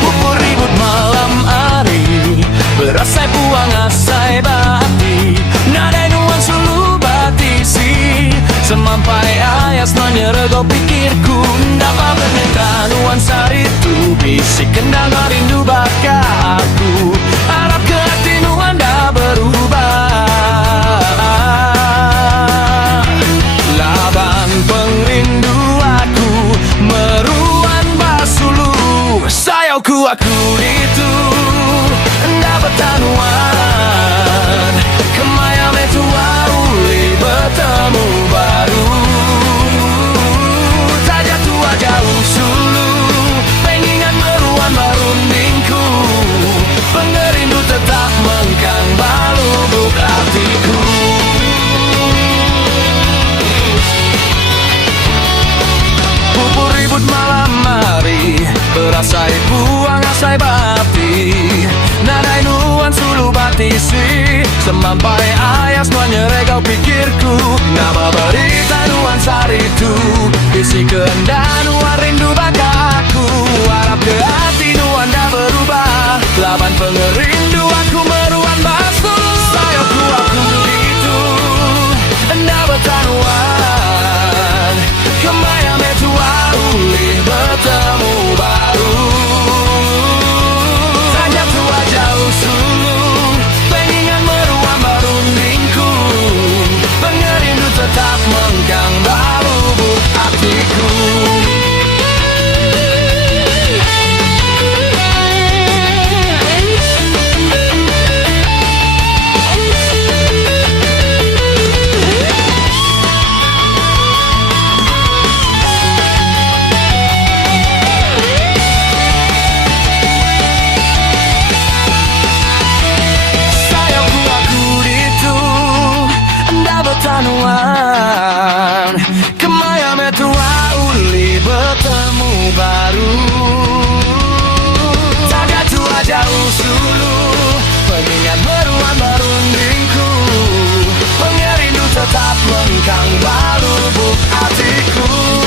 Pukul ribut malam hari, berasai buang asai bati, nadai nuan sulu batisi, semampai ayas menyergau pikirku. Dapat menentang nuansa itu, bisik kendang rindu baka aku, harap ke hati nuanda berubah. Laban pengrindu aku, meruan basulu, sayauku aku itu dapat tanuan, kemayam itu uli bertemu baru. Jauh sulu, pengingat meruan merundingku, pengerindu tetap mengkang balubuk hatiku. Pupur ribut malam hari, berasai buang asai bati, nadai nuan sulu batisi, semampai ayas menyeregau pikirku. Nama berita nuansa itu, isi kehendak nuan rindu bakaku, harap ke hati nuanda berubah. Laban pengerindu aku meruan basulu, sayapku aku itu hendak bertanuan, kemayam itu uli bertemu baru. Saja tua jauh sulu, pengingat meruan merundingku, pengerindu tetap mengkang balubuk hatiku. Tanuan, kemayam itu uli bertemu baru. Jaga tua jauh sulu, pengingat meruan merundingku, pengerindu tetap mengkang balubuk hatiku.